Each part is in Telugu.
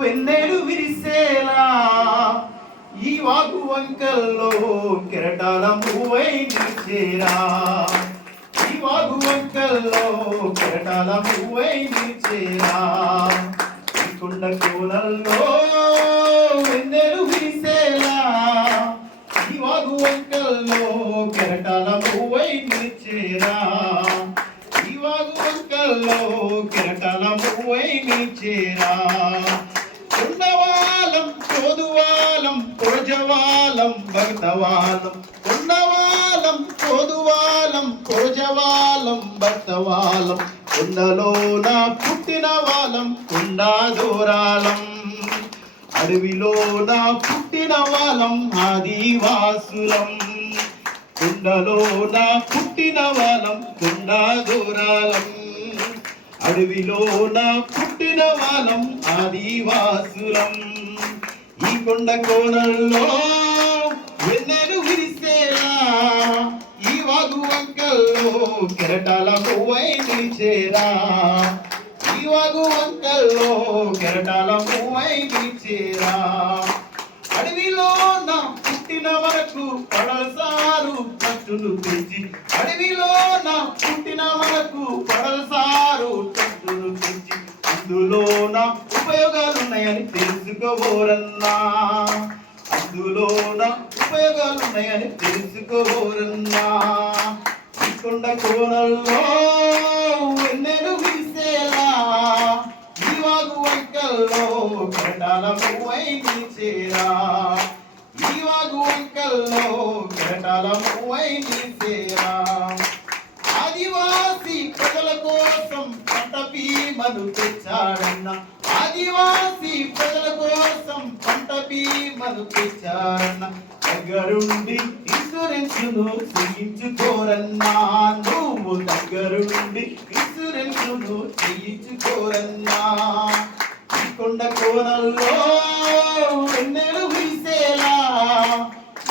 వెన్నెలు విరిసేలా. ఈ వాగు వంకల్లో కెరటాల మూవై నిలిచేరా ఈ వాగు వంకల్లో కెరటాల మూవై నిలిచేరా కుండ కోలల్లో వెన్నెలు విరిసేలా. ఈ వాగు వంకల్లో కెరటాల మూవై నిలిచేరా ఈ వాగు వంకల్లో కెరటాల మూవై నిలిచేరా కొరజవాలం భక్తవాలం ఉండవాలం కోదువాలం కోజవాలం భక్తవాలం కొండలోన పుట్టిన వాలం కొండా దూరాలం అడవిలోన పుట్టిన వాలం ఆదివాసులం. కొండలోన పుట్టిన వాలం కొండా దూరాలం అడవిలోన పుట్టిన వాలం ఆదివాసులం. ఈ కొండ కోణంలో వెన్నెలు విరిసేలా ఈ వాగు వంకల్లో కెరటాల పువ్వై నిలిచేరా ఈ వాగు వంకల్లో కెరటాల పువ్వై నిలిచేరా అడవిలో నా పుట్టిన వరకు పడసారు పట్టును తెచ్చి అడవిలో నా పుట్టిన వరకు పడసారు అందులో నా ఉపయోగాలున్నాయని తెలుసుకోబోరన్నా అందులో నా ఉపయోగాలున్నాయని తెలుసుకోబోరన్నా ఈ కొండ కోణల్లో ఎన్నెను వీసేలా ఈవాగు వాగు వంకల్లో కెరటాల పువ్వై నీచేరా ఈవాగు వంకల్లో పువ్వై నిలిచేరా ఆదివాసి ప్రజల కోసం పంట బీమను తెచ్చాడన్న ఆదివాసి ప్రజల కోసం పంట బీమలు తెచ్చాడన్న దగ్గరుండి ఇన్సూరెన్స్ను చేయించుకోరన్నా నువ్వు దగ్గరుండి ఇన్సూరెన్స్ను చేయించుకోరన్నా కొండ కోనల్లో ఎన్నెలు వీసేలా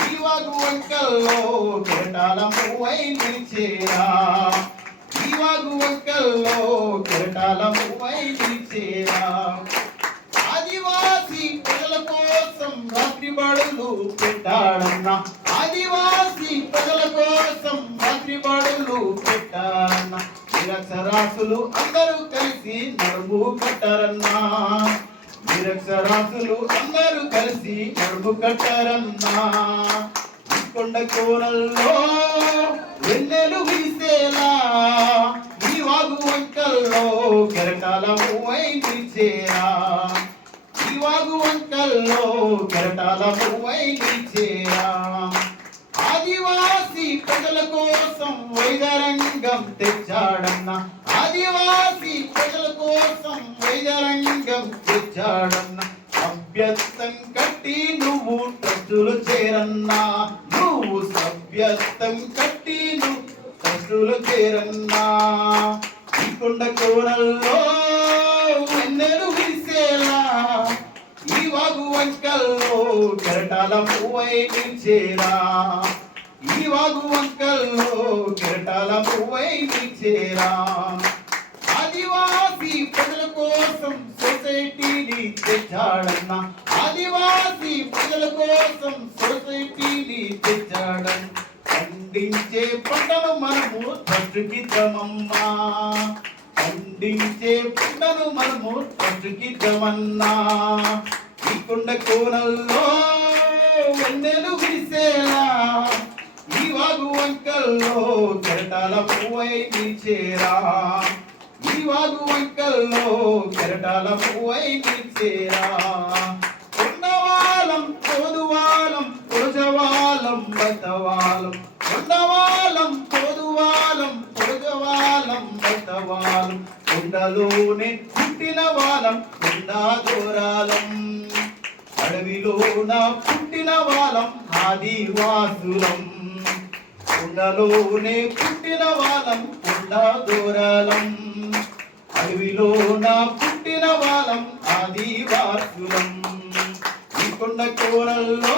ఈ వంకల్లో కెరటాల మూవై నిలిచేరా ముక్కల్లో కిరటాల వంకల్లో ఆదివాసి ప్రజల కోసం రాత్రి బడులు పెట్టాడన్న. ఆదివాసి ప్రజల కోసం రాత్రి బడులు పెట్టాడన్న. నిరక్షరాసులు అందరూ కలిసి నడుము కట్టారన్నా. నిరక్షరాసులు అందరూ కలిసి నడుము కట్టారన్నా. కొండ కోనల్లో వెన్నెలు వీసేలా. వాగు వంకల్లో కెరటాల పువ్వై నిలిచేరా ఈ వాగు వంకల్లో కెరటాల పువ్వై నిలిచేరా ఆదివాసి ప్రజల కోసం వైదరంగం తెచ్చాడన్న. ఆదివాసి ప్రజల కోసం వైదరంగం తెచ్చాడన్న. సభ్యత్వం కట్టి నువ్వు ట్రస్టులు చేరన్నా. నువ్వు సభ్యత్వం కట్టి నువ్వు ట్రస్టులు చేరన్నా ఈ కొండ కోనల్లో వెన్నెలు విరిసేలా. ఈ వాగు వంకల్లో కెరటాల పువ్వై నిలిచేరా ఈ వాగు వంకల్లో కెరటాల పువ్వై నిలిచేరా ఆదివాసి ప్రజల కోసం సొసైటీని తెచ్చాడన్న ఆదివాసి ప్రజల కోసం సొసైటీని తెచ్చాడన్న పండించే పంటను మనము తట్టుకిద్దమమ్మా పండించే పంటను మనము తట్టుకిద్దమన్నా ఈ కొండ కోనల్లో వెన్నెలు విరిసేలా. ఈ వాగు వంకల్లో కెరటాల పువ్వై నిలిచేరా ఈ వాగు వంకల్లో కెరటాల పువ్వై నిలిచేరా ఉన్నవాలం కోదువాలం కొరజవాలం బతవాలం ఉన్నవాలం కోదువాలం కొరజవాలం బతవాలం కొండలోనే పుట్టిన వాలం కొండా దూరాలం. అడవిలోన పుట్టిన వాలం ఆదివాసులం కొండలోనే పుట్టిన వాలం కొండా దూరాలం. అడవిలోన పుట్టిన వాలం ఆదివాసులం ఈ కొండ కోరల్లో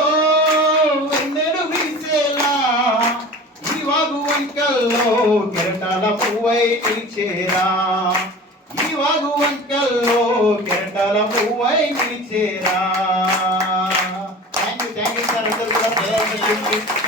వెన్నెలు వీసేలా ఈ వాగు వంకల్లో కెరటాల పువ్వై నిలిచేరా ఈ వాగు వంకల్లో కెరటాల పువ్వై నిలిచేరా. Thank you thank you sir అందరూ కూడా